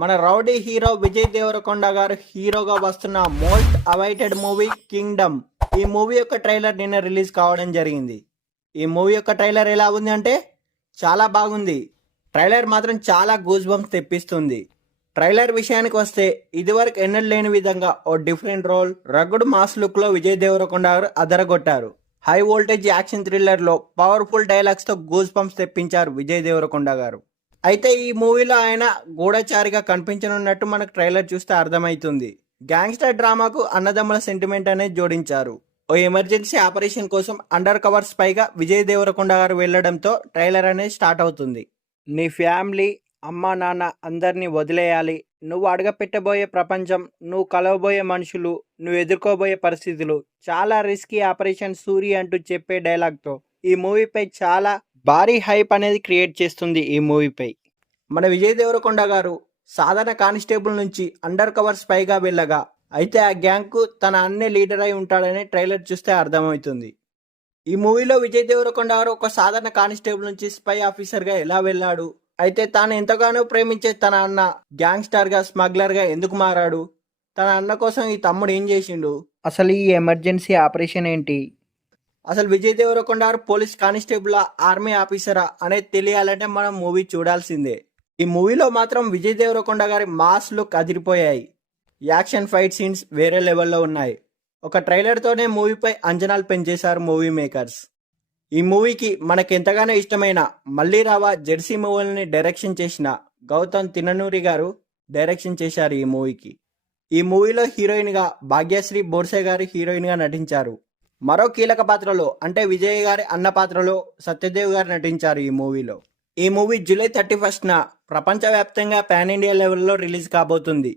మన rowdy hero Vijay Devarakonda గారు హీరోగా వస్తున్న మోస్ట్ అవైటెడ్ మూవీ కింగ్డమ్. ఈ మూవీ యొక్క ట్రైలర్ నిన్న రిలీజ్ కావడం జరిగింది. ఈ మూవీ యొక్క ట్రైలర్ ఎలా ఉంది అంటే చాలా బాగుంది. ట్రైలర్ మాత్రం చాలా గూస్ బంప్స్ తెప్పిస్తుంది. ట్రైలర్ విషయానికి వస్తే ఇదివరకు ఎన్నడూ లేని విధంగా ఓ డిఫరెంట్ రోల్, రగ్గుడు మాస్ లుక్ లో విజయ్ దేవరకొండ గారు అదరగొట్టారు. హై వోల్టేజ్ యాక్షన్ థ్రిల్లర్ లో పవర్ఫుల్ డైలాగ్స్ తో గూస్ బంప్స్ తెప్పించారు విజయ్ దేవరకొండ గారు. అయితే ఈ మూవీలో ఆయన గూఢచారిగా కనిపించనున్నట్టు మనకు ట్రైలర్ చూస్తే అర్థమవుతుంది. గ్యాంగ్స్టర్ డ్రామాకు అన్నదమ్ముల సెంటిమెంట్ అనేది జోడించారు. ఓ ఎమర్జెన్సీ ఆపరేషన్ కోసం అండర్ కవర్ స్పైగా విజయ్ దేవరకొండ గారు వెళ్లడంతో ట్రైలర్ అనేది స్టార్ట్ అవుతుంది. నీ ఫ్యామిలీ, అమ్మా నాన్న అందరినీ వదిలేయాలి, నువ్వు అడగపెట్టబోయే ప్రపంచం, నువ్వు కలవబోయే మనుషులు, నువ్వు ఎదుర్కోబోయే పరిస్థితులు, చాలా రిస్కీ ఆపరేషన్ సూరి అంటూ చెప్పే డైలాగ్తో ఈ మూవీపై చాలా భారీ హైప్ అనేది క్రియేట్ చేస్తుంది. ఈ మూవీపై మన విజయ్ దేవరకొండ గారు సాధారణ కానిస్టేబుల్ నుంచి అండర్ కవర్ స్పైగా వెళ్ళగా, అయితే ఆ గ్యాంగ్కు తన అన్నే లీడర్ అయి ఉంటాడని ట్రైలర్ చూస్తే అర్థమవుతుంది. ఈ మూవీలో విజయ్ దేవరకొండ గారు ఒక సాధారణ కానిస్టేబుల్ నుంచి స్పై ఆఫీసర్గా ఎలా వెళ్ళాడు, అయితే తాను ఎంతగానో ప్రేమించే తన అన్న గ్యాంగ్స్టర్గా, స్మగ్లర్గా ఎందుకు మారాడు, తన అన్న కోసం ఈ తమ్ముడు ఏం చేసిండు, అసలు ఈ ఎమర్జెన్సీ ఆపరేషన్ ఏంటి, అసలు విజయ్ దేవరకొండ గారు పోలీస్ కానిస్టేబుల్, ఆర్మీ ఆఫీసరా అనేది తెలియాలంటే మనం మూవీ చూడాల్సిందే. ఈ మూవీలో మాత్రం విజయ్ దేవరకొండ గారి మాస్ లుక్ అదిరిపోయాయి. యాక్షన్ ఫైట్ సీన్స్ వేరే లెవెల్లో ఉన్నాయి. ఒక ట్రైలర్తోనే మూవీపై అంచనాలు పెంచేశారు మూవీ మేకర్స్. ఈ మూవీకి మనకెంతగానో ఇష్టమైన మళ్ళీ రావా జెర్సీ మూవీని డైరెక్షన్ చేసిన గౌతమ్ తిన్ననూరి గారు డైరెక్షన్ చేశారు ఈ మూవీకి. ఈ మూవీలో హీరోయిన్గా భాగ్యశ్రీ బోర్సే గారు హీరోయిన్గా నటించారు. మరో కీలక పాత్రలో అంటే విజయ్ గారి అన్న పాత్రలో సత్యదేవ్ గారు నటించారు ఈ మూవీలో. ఈ మూవీ జూలై 31న ప్రపంచవ్యాప్తంగా పాన్ ఇండియా లెవెల్లో రిలీజ్ కాబోతుంది.